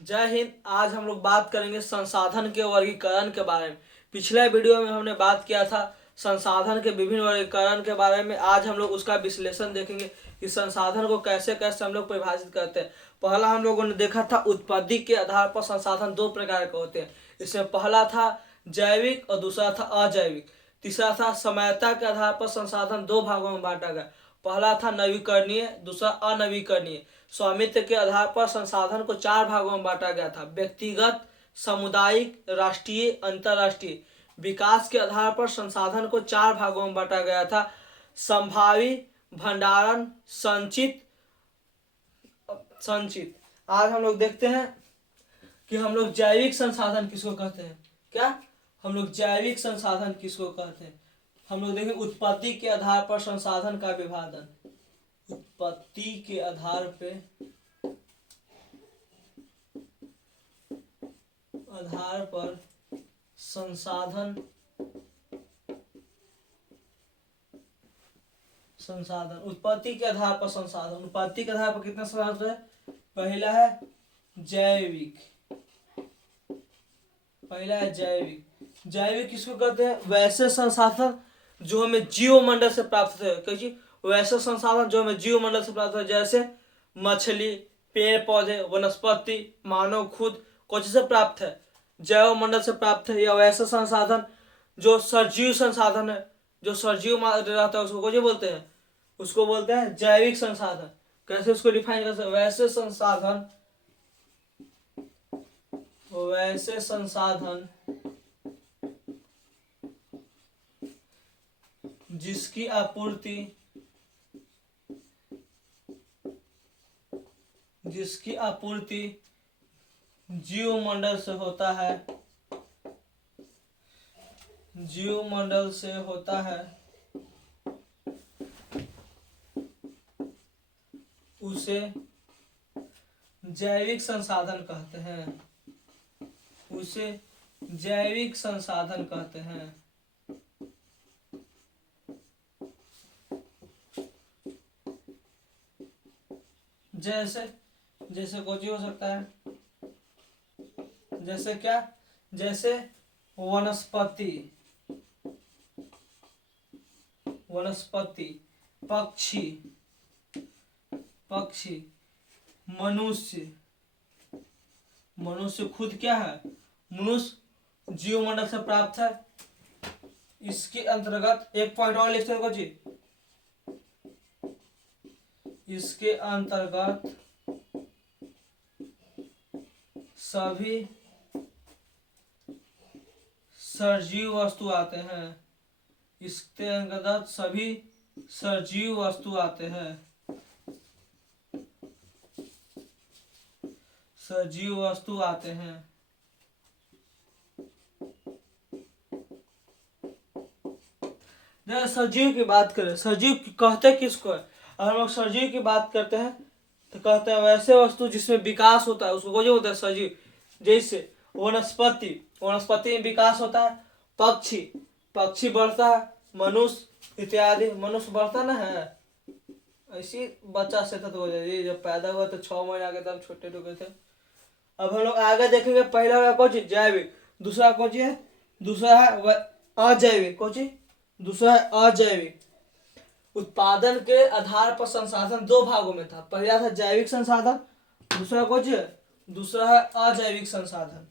जय हिंद। आज हम लोग बात करेंगे संसाधन के वर्गीकरण के बारे में। पिछले वीडियो में हमने बात किया था संसाधन के विभिन्न वर्गीकरण के बारे में। आज हम लोग उसका विश्लेषण देखेंगे कि संसाधन को कैसे कैसे हम लोग परिभाषित करते हैं। पहला हम लोगों ने देखा था उत्पत्ति के आधार पर संसाधन दो प्रकार के होते हैं। इसमें पहला था जैविक और दूसरा था अजैविक। तीसरा था समयता के आधार पर संसाधन दो भागों में बांटा गया। पहला था नवीकरणीय, दूसरा अनवीकरणीय। स्वामित्व के आधार पर संसाधन को चार भागों में बांटा गया था: व्यक्तिगत, सामुदायिक, राष्ट्रीय, अंतरराष्ट्रीय। विकास के आधार पर संसाधन को चार भागों में बांटा गया था: संभावी, भंडारण, संचित, संचित। आज हम लोग देखते हैं कि हम लोग जैविक संसाधन किसको कहते हैं। क्या हम लोग जैविक संसाधन किसको कहते हैं? हम लोग देखें उत्पत्ति के आधार पर संसाधन का विभाजन। उत्पत्ति के आधार पर संसाधन उत्पत्ति के आधार पर संसाधन। उत्पत्ति के आधार पर कितना संसाधन है? पहला है जैविक। जैविक किसको कहते हैं? वैसे संसाधन जो हमें जीवमंडल से प्राप्त होते हैं। कैसे? वैसे संसाधन जो हमें जीवमंडल से प्राप्त होते हैं, जैसे मछली, पेड़ पौधे, वनस्पति, मानव खुद कुछ से प्राप्त है, जैव मंडल से प्राप्त है। या वैसे संसाधन जो सजीव संसाधन है, जो सजीव रहता है, उसको क्या बोलते हैं? उसको बोलते हैं जैविक संसाधन। कैसे उसको डिफाइन कर सकते हैं? वैसे संसाधन जिसकी आपूर्ति जीवमंडल से होता है, उसे जैविक संसाधन कहते हैं। जैसे कुछ हो सकता है, जैसे क्या? जैसे वनस्पति, पक्षी, मनुष्य खुद क्या है? मनुष्य जीवमंडल से प्राप्त है। इसके अंतर्गत एक पॉइंट और लिखते हैं जी, इसके अंतर्गत सभी सजीव वस्तु आते हैं। इसके अंतर्गत सभी सजीव वस्तु आते हैं। जरा सजीव की बात करें। सजीव कहते किसको है? अगर हम लोग सजीव की बात करते हैं तो कहते हैं वैसे वस्तु जिसमें विकास होता है, उसको जो होता है सजीव। जैसे वनस्पति में विकास होता है, पक्षी बढ़ता है, मनुष्य इत्यादि। मनुष्य बढ़ता ना है, ऐसी बच्चा से तो हो जाए। जब पैदा हुआ तो 6 महीने के तब छोटे टुके थे। अब हम लोग आगे देखेंगे। पहला कौन चीज? जैविक। दूसरा कौन चीज है? दूसरा है अजैविक। कौन चीज? दूसरा है अजैविक। उत्पादन के आधार पर संसाधन दो भागों में था। पहला था जैविक संसाधन, दूसरा कुछ, दूसरा है अजैविक संसाधन।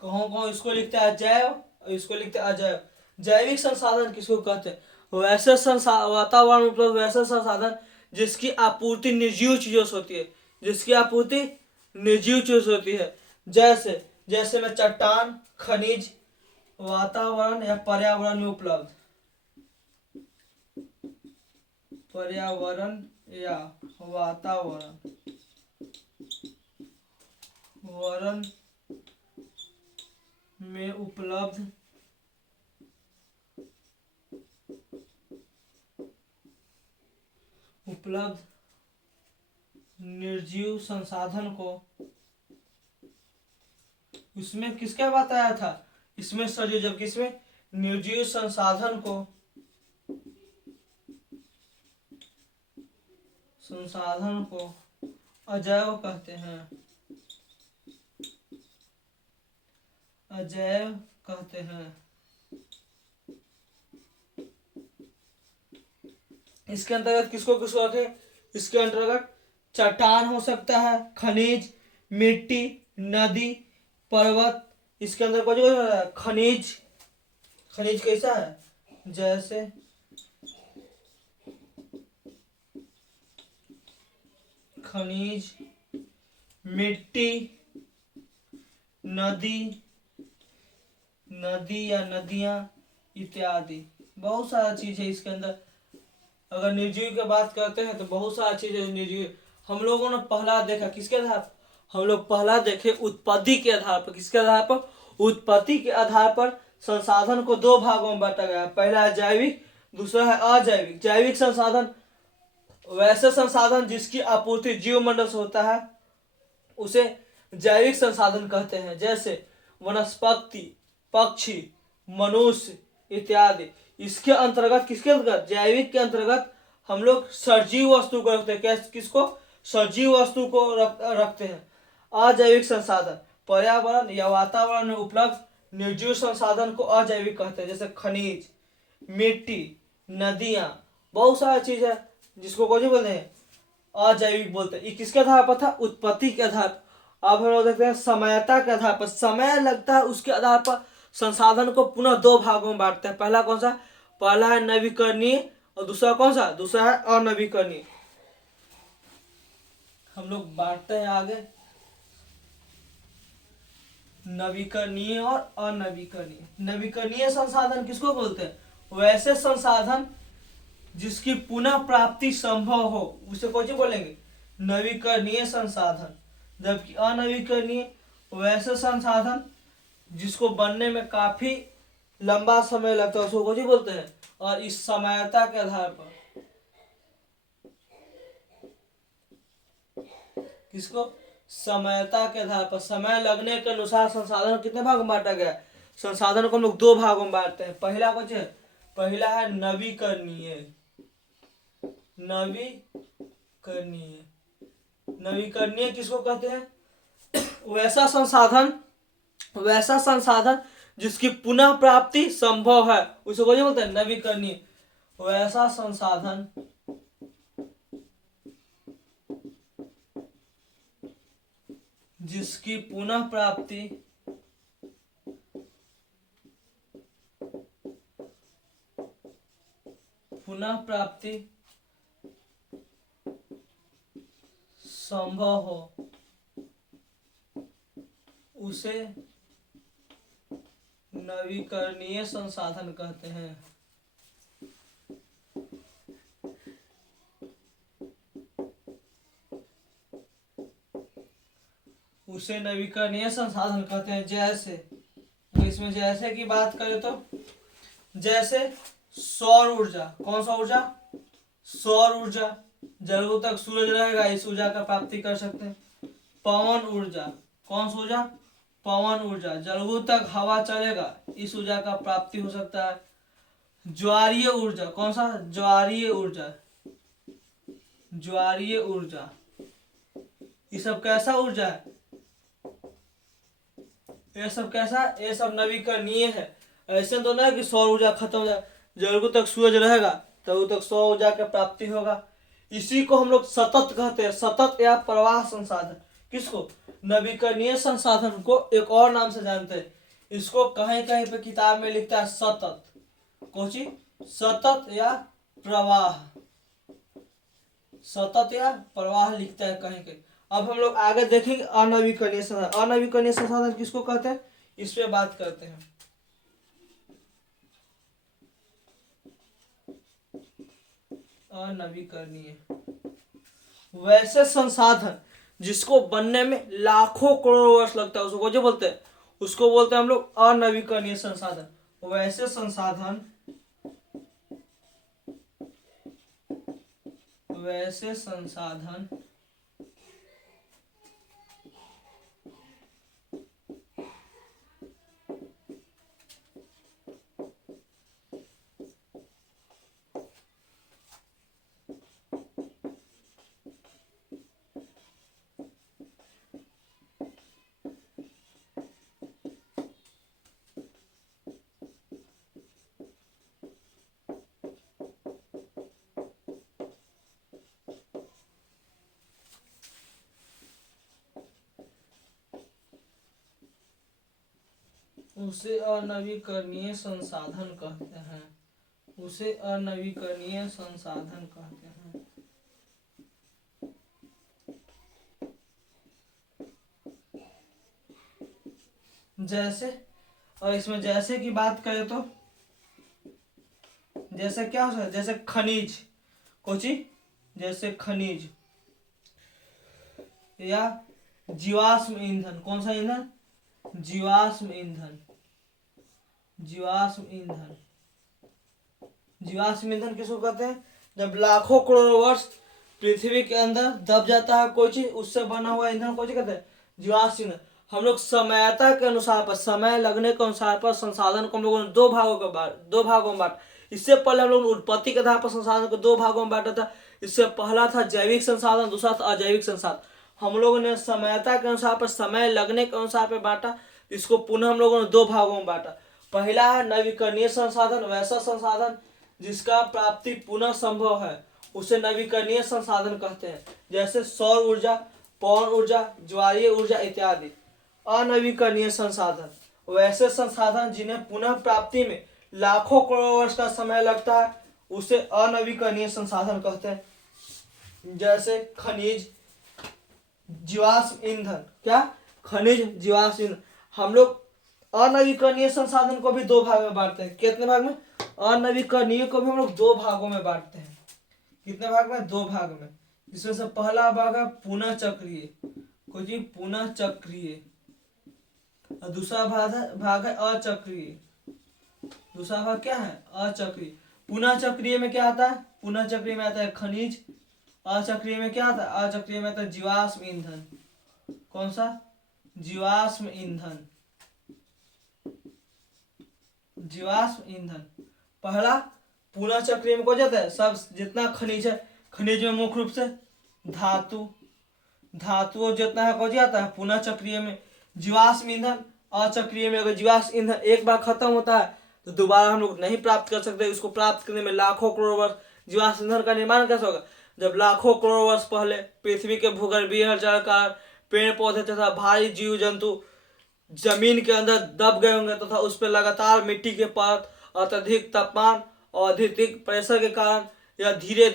कहो इसको लिखते हैं जैव और इसको लिखते हैं अजैव। जैविक संसाधन किसको कहते हैं? वैसे वातावरण में उपलब्ध वैसे संसाधन जिसकी आपूर्ति निर्जीव चीजों से होती है। जैसे में चट्टान, खनिज, वातावरण या पर्यावरण में उपलब्ध। पर्यावरण या वातावरण में उपलब्ध निर्जीव संसाधन को, इसमें किसका बात आया था? इसमें सजीव, जबकि इसमें निर्जीव संसाधन को संसाधन को अजैव कहते हैं, अजैव कहते हैं। इसके अंतर्गत किसको किसको रखें? इसके अंतर्गत चट्टान हो सकता है, खनिज, मिट्टी, नदी, पर्वत। इसके अंदर कौन सा खनिज? खनिज कैसा है? जैसे खनिज, मिट्टी, नदी, नदी या नदियां इत्यादि, बहुत सारा चीज है इसके अंदर। अगर निर्जीव की बात करते हैं तो बहुत सारा चीज है निर्जीव। हम लोगों ने पहला देखा किसके आधार पर? हम लोग पहला देखे उत्पत्ति के आधार पर। किसके आधार पर? उत्पत्ति के आधार पर संसाधन को दो भागों में बांटा गया है। पहला है जैविक, दूसरा है अजैविक। जैविक संसाधन वैसे संसाधन जिसकी आपूर्ति जीव मंडल से होता है उसे जैविक संसाधन कहते हैं, जैसे वनस्पति, पक्षी, मनुष्य इत्यादि। इसके अंतर्गत किसके अंतर्गत? जैविक के अंतर्गत हम लोग सजीव वस्तु को रखते हैं। किसको? सजीव वस्तु को रखते हैं। अजैविक संसाधन पर्यावरण या वातावरण में उपलब्ध निर्जीव संसाधन को अजैविक कहते हैं, जैसे खनिज, मिट्टी, नदियां, बहुत सारा चीज है जिसको कौन सी बोलते हैं? अजैविक बोलते हैं। ये किसके आधार पर था? उत्पत्ति के आधार पर। अब हम लोग देखते हैं समयता के आधार पर। समय लगता है उसके आधार पर संसाधन को पुनः दो भागों में बांटते हैं। पहला कौन सा? पहला है नवीकरणीय और दूसरा कौन सा? दूसरा है अनवीकरणीय। हम लोग बांटते हैं आगे नवीकरणीय और अनवीकरणीय। नवीकरणीय संसाधन किसको बोलते हैं? वैसे संसाधन जिसकी पुनः प्राप्ति संभव हो उसे कौन सी बोलेंगे? नवीकरणीय संसाधन। जबकि अनवीकरणीय वैसे संसाधन जिसको बनने में काफी लंबा समय लगता है उसको कौन सी बोलते हैं? और इस समयता के आधार पर किसको? समयता के आधार पर, समय लगने के अनुसार संसाधन कितने भाग में बांटा गया? संसाधन को हम लोग दो भागों में बांटते हैं। पहला कौन है? पहला है नवीकरणीय। नवीकरणीय, नवीकरणीय किसको कहते हैं? वैसा संसाधन जिसकी पुनः प्राप्ति संभव है उसे कौन बोलते हैं? नवीकरणीय। वैसा संसाधन जिसकी पुनः प्राप्ति संभव हो उसे नवीकरणीय संसाधन कहते हैं। उसे नवीकरणीय संसाधन कहते हैं। जैसे इसमें जैसे की बात करें तो जैसे सौर ऊर्जा। कौन सा ऊर्जा? सौर ऊर्जा, जरूर तक सूरज रहेगा इस ऊर्जा का प्राप्ति कर सकते हैं। पवन ऊर्जा, कौन सा ऊर्जा? पवन ऊर्जा, जरूर तक हवा चलेगा इस ऊर्जा का प्राप्ति हो सकता है। ज्वारीय ऊर्जा, कौन सा? ज्वारीय ऊर्जा, ज्वारीय ऊर्जा, ये सब कैसा ऊर्जा है? ये सब कैसा? ये सब नवीकरणीय है। ऐसे तो ना कि सौर ऊर्जा खत्म हो जाए, जरूर तक सूरज रहेगा तब तक सौर ऊर्जा की प्राप्ति होगा। इसी को हम लोग सतत कहते हैं, सतत या प्रवाह संसाधन। किसको? नवीकरणीय संसाधन को एक और नाम से जानते हैं, इसको कहीं कहीं पे किताब में लिखता है सतत। कौन सी? सतत या प्रवाह, सतत या प्रवाह लिखता है कहीं कहीं। अब हम लोग आगे देखेंगे अनवीकरणीय संसाधन। अनवीकरणीय संसाधन किसको कहते हैं इस पे बात करते हैं। अनवीकरणीय वैसे संसाधन जिसको बनने में लाखों करोड़ों वर्ष लगता है उसको जो बोलते हैं, उसको बोलते हैं हम लोग अनवीकरणीय संसाधन। वैसे संसाधन, वैसे संसाधन उसे अनवीकरणीय संसाधन कहते हैं। उसे अनवीकरणीय संसाधन कहते हैं। जैसे, और इसमें जैसे की बात करें तो जैसे क्या हो सकता है, जैसे खनिज, कोची, जैसे खनिज या जीवाश्म ईंधन। कौन सा ईंधन? जीवाश्म ईंधन। जीवाश्म ईंधन। जीवाश्म ईंधन किसको कहते हैं? जब लाखों करोड़ वर्ष पृथ्वी के अंदर दब जाता है कोई चीज, उससे बना हुआ ईंधन को कहते हैं जीवाश्म ईंधन। हम लोग समयता के अनुसार पर, समय लगने के अनुसार पर संसाधन को हम लोगों ने दो भागों में बांटा। इससे पहले हम लोग उत्पत्ति के आधार पर संसाधन को दो भागों में बांटा था। इससे पहला था जैविक संसाधन, दूसरा था अजैविक संसाधन। हम लोगों ने समयता के अनुसार पर, समय लगने के अनुसार पर बांटा। इसको पुनः हम लोगों ने दो भागों में बांटा। पहला है नवीकरणीय संसाधन, वैसा संसाधन जिसका प्राप्ति पुनः संभव है, उसे नवीकरणीय संसाधन कहते हैं। जैसे सौर ऊर्जा, पवन ऊर्जा, ज्वारीय ऊर्जा इत्यादि। अनवीकरणीय संसाधन वैसे संसाधन जिन्हें पुनः प्राप्ति में लाखों करोड़ वर्ष का समय लगता है, उसे अनवीकरणीय संसाधन कहते हैं। जैसे खनिज, जीवाश्म ईंधन। क्या? खनिज, जीवाश्म ईंधन। हम लोग अनवीकरणीय संसाधन को भी दो भाग में बांटते हैं। कितने भाग में? अनवीकरणीय को भी हम लोग दो भागों में बांटते हैं। कितने भाग में? दो भाग में। जिसमें से पहला भाग है पुनः चक्रीय, कुछ पुनः चक्रीय, और दूसरा भाग है अचक्रीय। दूसरा भाग क्या है? अचक्रीय। पुनः चक्रीय में क्या आता है? पुनः चक्रीय में आता है खनिज। अचक्रीय में क्या आता है? अचक्रीय में आता है जीवाश्म ईंधन। कौन सा? जीवाश्म ईंधन। जीवाश्म ईंधन पहला। पुनः चक्रीय में कौन जाता है? सब जितना खनिज है, खनिज में मुख्य रूप से धातु, धातु जितना है कौन जाता है? पुनः चक्रीय में। जीवाश्म ईंधन अचक्रीय में। अगर जीवाश्म ईंधन एक बार खत्म होता है तो दोबारा हम लोग नहीं प्राप्त कर सकते। इसको प्राप्त करने में लाखों करोड़ वर्ष। जीवाश्म ईंधन का निर्माण कैसे होगा? जब लाखों करोड़ वर्ष पहले पृथ्वी के भूगर्भीय हलचल का पेड़ पौधे तथा भारी जीव जंतु जमीन के अंदर दब गए होंगे, तथा उस पर लगातार मिट्टी के परत, अत्यधिक तापमान और अधिक प्रेशर के कारण यह धीरे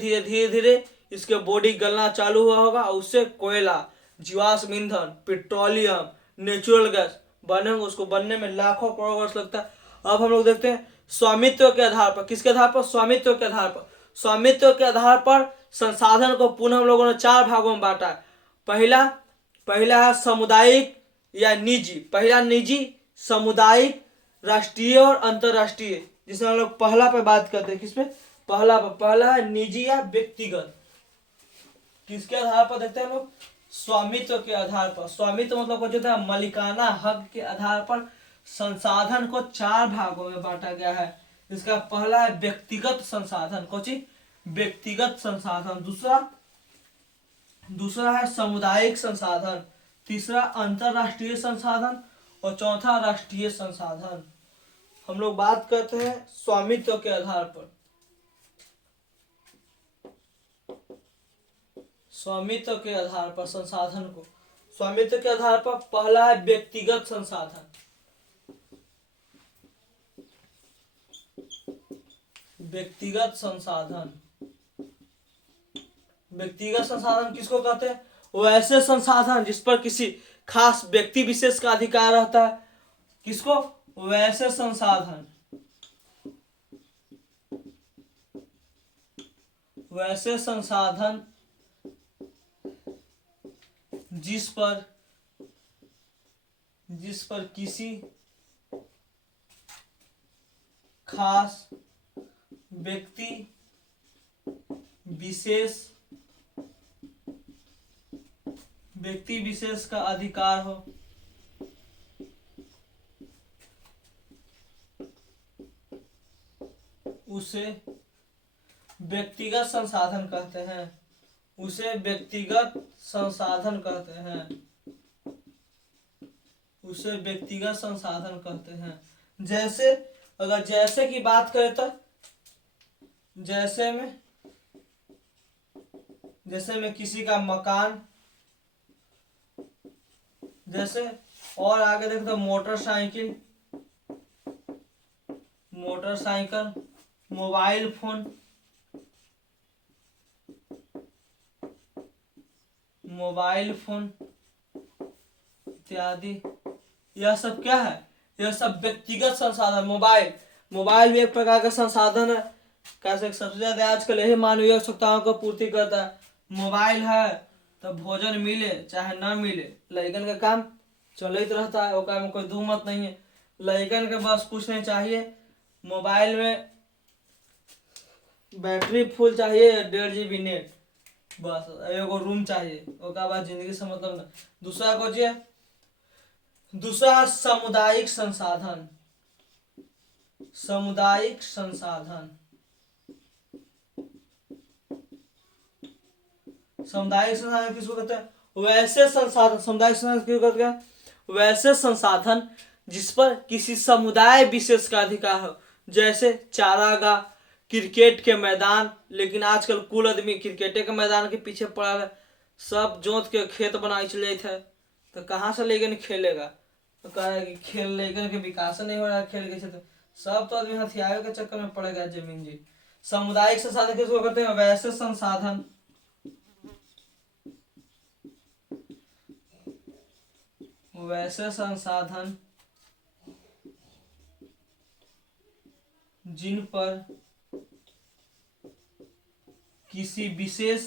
धीरे इसके बॉडी गलना चालू हुआ होगा, और उससे कोयला, जीवाश्म ईंधन, पेट्रोलियम, नेचुरल गैस बने होंगे। उसको बनने में लाखों करोड़ वर्ष लगता है। अब हम लोग देखते हैं स्वामित्व के आधार पर। किसके आधार पर? स्वामित्व के आधार पर। स्वामित्व के आधार पर संसाधन को पुनः हम लोगों ने चार भागों में बांटा है। पहला है सामुदायिक या निजी। पहला निजी, सामुदायिक, राष्ट्रीय और अंतरराष्ट्रीय। जिसमें हम लोग पहला पे बात करते हैं। किसपे? पहला है निजी या व्यक्तिगत। किसके आधार पर देखते हैं हम लोग? स्वामित्व के आधार पर। स्वामित्व मतलब कुछ होता है मालिकाना हक के आधार पर संसाधन को चार भागों में बांटा गया है। इसका पहला है व्यक्तिगत संसाधन। कौन? व्यक्तिगत संसाधन। दूसरा है सामुदायिक संसाधन। तीसरा अंतरराष्ट्रीय संसाधन, और चौथा राष्ट्रीय संसाधन। हम लोग बात करते हैं स्वामित्व के आधार पर। स्वामित्व के आधार पर संसाधन को, स्वामित्व के आधार पर पहला है व्यक्तिगत संसाधन। व्यक्तिगत संसाधन। व्यक्तिगत संसाधन किसको कहते हैं? वो ऐसे संसाधन जिस पर किसी खास व्यक्ति विशेष का अधिकार रहता है। किसको? वैसे संसाधन, वैसे संसाधन जिस पर किसी खास व्यक्ति विशेष का अधिकार हो। उसे व्यक्तिगत संसाधन कहते हैं। उसे व्यक्तिगत संसाधन कहते हैं। उसे व्यक्तिगत संसाधन कहते हैं। जैसे, अगर जैसे की बात करें तो जैसे में किसी का मकान, जैसे, और आगे देखो तो motorcycle, motorcycle, mobile phone, mobile phone इत्यादि। यह सब क्या है? यह सब व्यक्तिगत संसाधन। मोबाइल, मोबाइल भी एक प्रकार का संसाधन है। कैसे? सबसे ज्यादा आजकल यही मानवीय आवश्यकताओं को पूर्ति करता है। मोबाइल है तो भोजन मिले चाहे न मिले, लड़कन का काम चलित रहता है, वो काम में कोई दो मत नहीं है। लड़कन के बस कुछ नहीं चाहिए, मोबाइल में बैटरी फुल चाहिए, 1.5 GB नेट, बस एगो रूम चाहिए, ओका बाद जिंदगी से मतलब ना। दूसरा को जे दूसरा सामुदायिक संसाधन। सामुदायिक संसाधन, सामुदायिक संसाधन किसको कहते हैं? वैसे संसाधन। सामुदायिक संसाधन किसको कहते हैं? वैसे संसाधन जिस पर किसी समुदाय विशेष का अधिकार हो, जैसे चारागाह, क्रिकेट के मैदान। लेकिन आजकल कुल आदमी क्रिकेट के मैदान के पीछे पड़ा है, सब जोत के खेत बनाई चले थे, तो कहाँ से लेकिन खेलेगा? तो कह रहा है कि खेल लेकिन के विकास नहीं हो रहा है खेल के क्षेत्र, सब तो आदमी हथियार के चक्कर में पड़ गया जमीन जी। सामुदायिक संसाधन किसको कहते हैं? वैसे संसाधन, वैसे संसाधन जिन पर किसी विशेष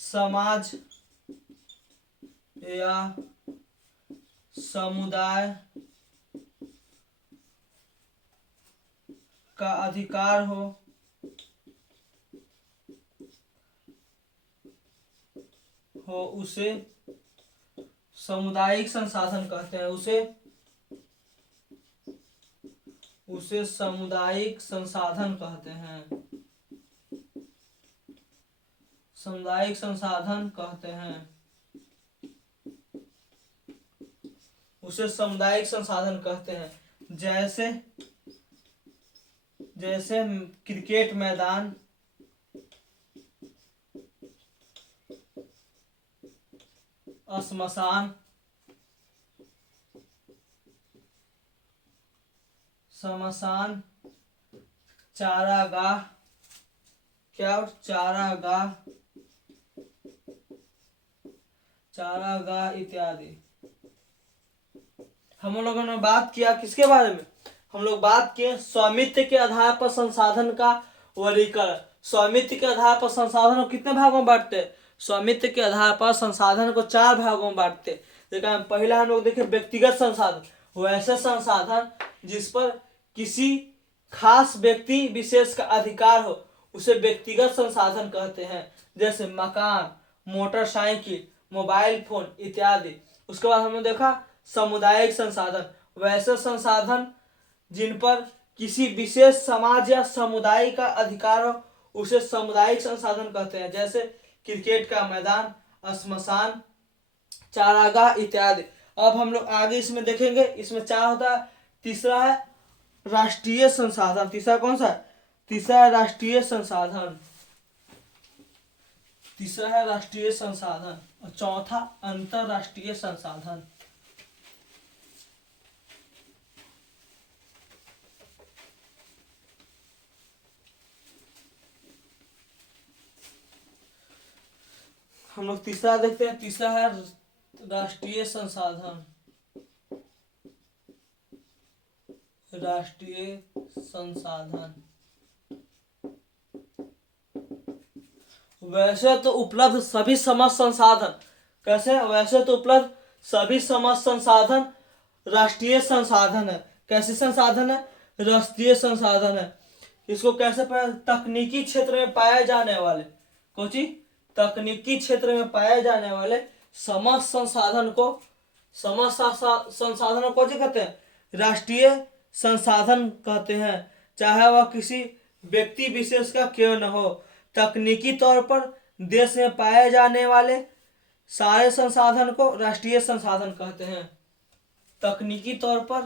समाज या समुदाय का अधिकार हो, उसे सामुदायिक संसाधन कहते हैं। उसे सामुदायिक संसाधन कहते हैं। सामुदायिक संसाधन कहते हैं, उसे सामुदायिक संसाधन कहते हैं। जैसे जैसे क्रिकेट मैदान, श्मशान, चारागाह, क्या? चारागाह इत्यादि। हम लोगों ने बात किया किसके बारे में? हम लोग बात किए स्वामित्व के आधार पर संसाधन का वर्गीकरण। स्वामित्व के आधार पर संसाधन को कितने भागों में बांटते हैं? स्वामित्व के आधार पर संसाधन को 4 भागों में बांटते हैं। देखा पहला हम लोग देखे व्यक्तिगत संसाधन, वैसे संसाधन जिस पर किसी खास व्यक्ति विशेष का अधिकार हो, उसे व्यक्तिगत संसाधन कहते हैं। जैसे मकान, मोटरसाइकिल, मोबाइल फोन इत्यादि। उसके बाद हमने देखा सामुदायिक संसाधन, वैसे संसाधन जिन पर किसी विशेष समाज या समुदाय का अधिकार हो, उसे सामुदायिक संसाधन कहते हैं। जैसे क्रिकेट का मैदान, श्मशान, चारागाह इत्यादि। अब हम लोग आगे इसमें देखेंगे, इसमें 4 होता है। तीसरा है राष्ट्रीय संसाधन। तीसरा कौन सा है? तीसरा है राष्ट्रीय संसाधन। तीसरा है राष्ट्रीय संसाधन और चौथा अंतरराष्ट्रीय संसाधन। हम लोग तीसरा देखते हैं। तीसरा है राष्ट्रीय संसाधन। राष्ट्रीय संसाधन वैसे तो उपलब्ध सभी समस्त संसाधन, कैसे? वैसे तो उपलब्ध सभी समस्त संसाधन राष्ट्रीय संसाधन है। कैसे संसाधन है? राष्ट्रीय संसाधन है। इसको कैसे पाया? तकनीकी क्षेत्र में पाए जाने वाले, कोची तकनीकी क्षेत्र में पाए जाने वाले समस्त संसाधन को, समस्त संसाधनों को कहते हैं? राष्ट्रीय संसाधन कहते हैं, चाहे वह किसी व्यक्ति विशेष का क्यों न हो। तकनीकी तौर पर देश में पाए जाने वाले सारे संसाधन को राष्ट्रीय संसाधन कहते हैं। तकनीकी तौर पर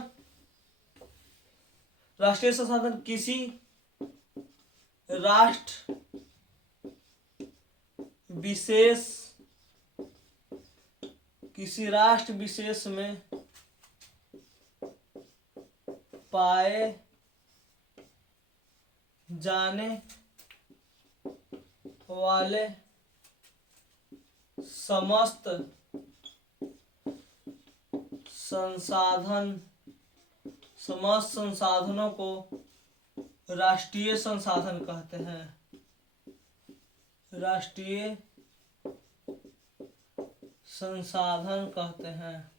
राष्ट्रीय संसाधन किसी राष्ट्र विशेष किसी राष्ट्र विशेष में पाए जाने वाले समस्त संसाधनों को राष्ट्रीय संसाधन कहते हैं। राष्ट्रीय संसाधन कहते हैं।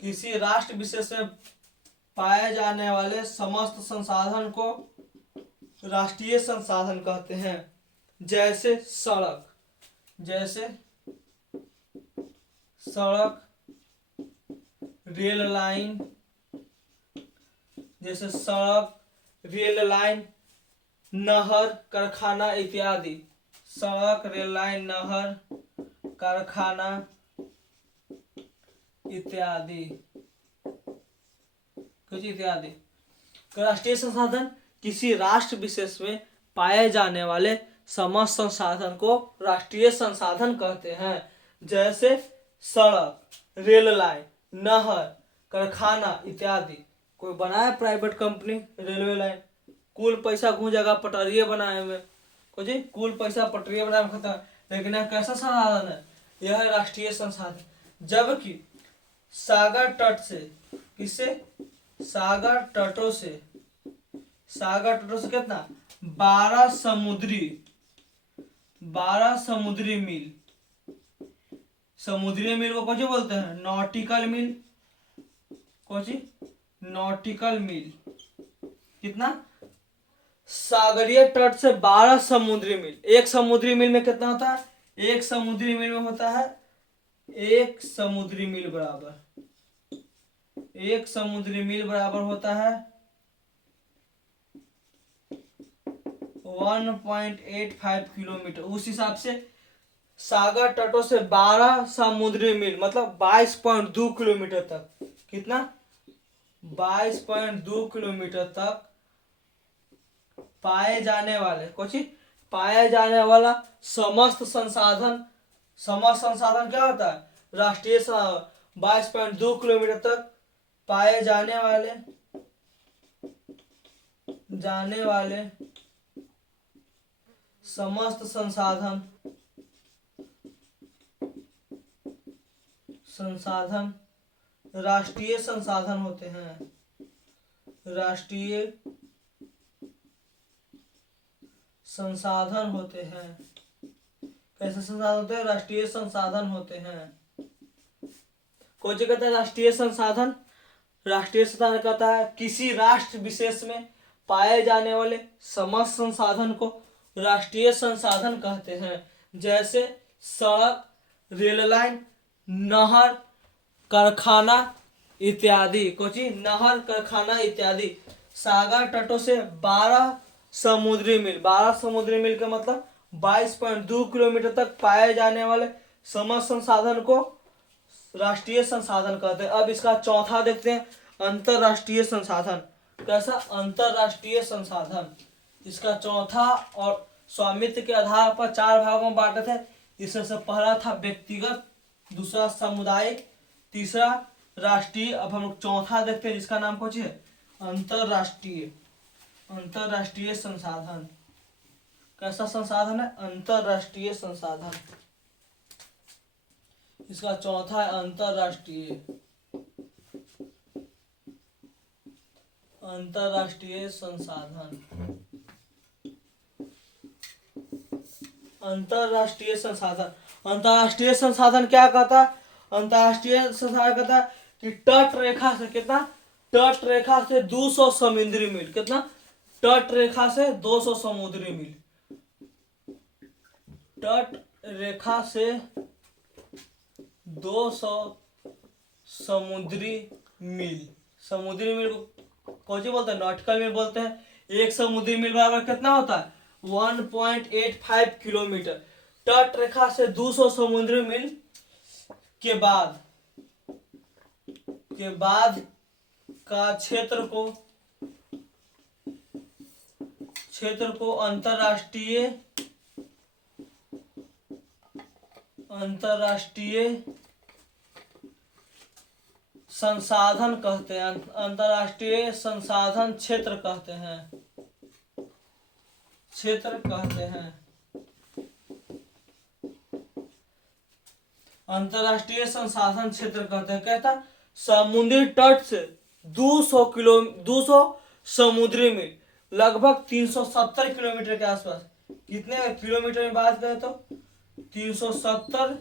किसी राष्ट्र विशेष में पाए जाने वाले समस्त संसाधन को राष्ट्रीय संसाधन कहते हैं। जैसे सड़क, रेल लाइन, नहर, कारखाना इत्यादि। सड़क, रेल लाइन, नहर, कारखाना इत्यादि। राष्ट्रीय संसाधन किसी राष्ट्र विशेष में पाए जाने वाले समस्त संसाधन को राष्ट्रीय संसाधन कहते हैं। जैसे सड़क, रेल लाइन, नहर, कारखाना इत्यादि। कोई बनाए प्राइवेट कंपनी रेलवे लाइन, कुल पैसा घूम जाएगा पटरिया बनाए में, कुछ कुल पैसा पटरिया बनाए में खत्म, लेकिन यह कैसा संसाधन है? यह है राष्ट्रीय संसाधन। जबकि सागर तट से, किससे? सागर तटों से कितना? 12 समुद्री मील। समुद्री मील को कौन बोलते हैं? नॉटिकल मील। नॉटिकल मील। कितना? सागरीय तट से 12 समुद्री मील। एक समुद्री मील में कितना होता है? एक समुद्री मील में होता है, एक समुद्री मील बराबर होता है 1.85 किलोमीटर। उस हिसाब से सागर तटों से 12 समुद्री मील मतलब 22.2 किलोमीटर तक। कितना? 22.2 किलोमीटर तक पाए जाने वाला समस्त संसाधन क्या होता है? राष्ट्रीय 22.2 किलोमीटर तक पाए जाने वाले समस्त संसाधन राष्ट्रीय संसाधन होते हैं। राष्ट्रीय संसाधन होते हैं। कैसे संसाधन होते हैं? राष्ट्रीय संसाधन होते हैं। कौन सी कहता है राष्ट्रीय संसाधन? राष्ट्रीय संसाधन कहता है किसी राष्ट्र विशेष में पाए जाने वाले समस्त संसाधन को राष्ट्रीय संसाधन कहते हैं। जैसे सड़क, रेल लाइन, नहर, कारखाना इत्यादि। नहर, कारखाना इत्यादि। सागर तटों से 12 समुद्री मील का मतलब 22.2 किलोमीटर तक पाए जाने वाले समस्त संसाधन को राष्ट्रीय संसाधन कहते हैं। अब इसका चौथा देखते हैं, अंतरराष्ट्रीय संसाधन। कैसा? अंतरराष्ट्रीय संसाधन। इसका चौथा और स्वामित्व के आधार पर 4 भागों में बांटे थे। इसमें से पहला था व्यक्तिगत, दूसरा सामुदायिक, तीसरा राष्ट्रीय। अब हम लोग चौथा देखते हैं जिसका नाम कुछ है अंतरराष्ट्रीय संसाधन। कैसा संसाधन है? अंतरराष्ट्रीय संसाधन। इसका चौथा है अंतरराष्ट्रीय संसाधन। अंतरराष्ट्रीय संसाधन क्या कहता है? अंतरराष्ट्रीय संसाधन कहता है कि तट रेखा से कितना? तट रेखा से 200 समुद्री मील। कितना? तट रेखा से 200 समुद्री मील। तट रेखा से 200 समुद्री मील। समुद्री मील को कौन सी बोलते हैं? नॉटिकल मील बोलते हैं। एक समुद्री मील बराबर कितना होता है? 1.85 किलोमीटर। तट रेखा से 200 समुद्री मील के बाद का क्षेत्र को अंतरराष्ट्रीय अंतरराष्ट्रीय संसाधन कहते हैं, अंतरराष्ट्रीय संसाधन क्षेत्र कहते हैं, क्षेत्र कहते हैं। अंतरराष्ट्रीय संसाधन क्षेत्र कहते हैं। कहता समुद्री तट से 200 समुद्री मील, लगभग 370 किलोमीटर के आसपास। कितने किलोमीटर में बात करें तो 370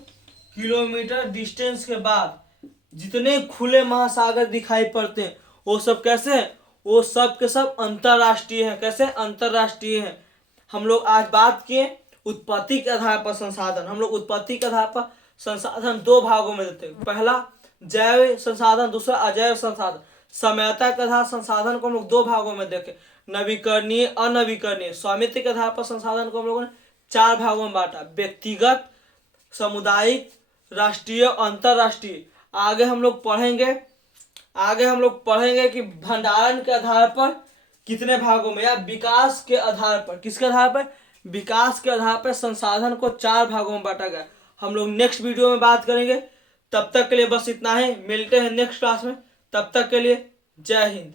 किलोमीटर डिस्टेंस के बाद जितने खुले महासागर दिखाई पड़ते हैं वो सब कैसे हैं? वो सब के सब अंतरराष्ट्रीय हैं। कैसे? अंतरराष्ट्रीय हैं। हम लोग आज बात किए उत्पत्ति के आधार पर संसाधन। हम लोग उत्पत्ति के आधार पर संसाधन दो भागों में देते हैं, पहला जैव संसाधन, दूसरा अजैव संसाधन। समयता के आधार संसाधन को हम लोग दो भागों में देखें, नवीकरणीय, अनवीकरणीय। स्वामित्व के आधार पर संसाधन को हम लोगों ने 4 भागों में बांटा, व्यक्तिगत, सामुदायिक, राष्ट्रीय, अंतरराष्ट्रीय। आगे हम लोग पढ़ेंगे कि भंडारण के आधार पर कितने भागों में, या विकास के आधार पर, किसके आधार पर? विकास के आधार पर संसाधन को 4 भागों में बांटा गया। हम लोग नेक्स्ट वीडियो में बात करेंगे। तब तक के लिए बस इतना ही, मिलते हैं नेक्स्ट क्लास में। तब तक के लिए जय हिंद।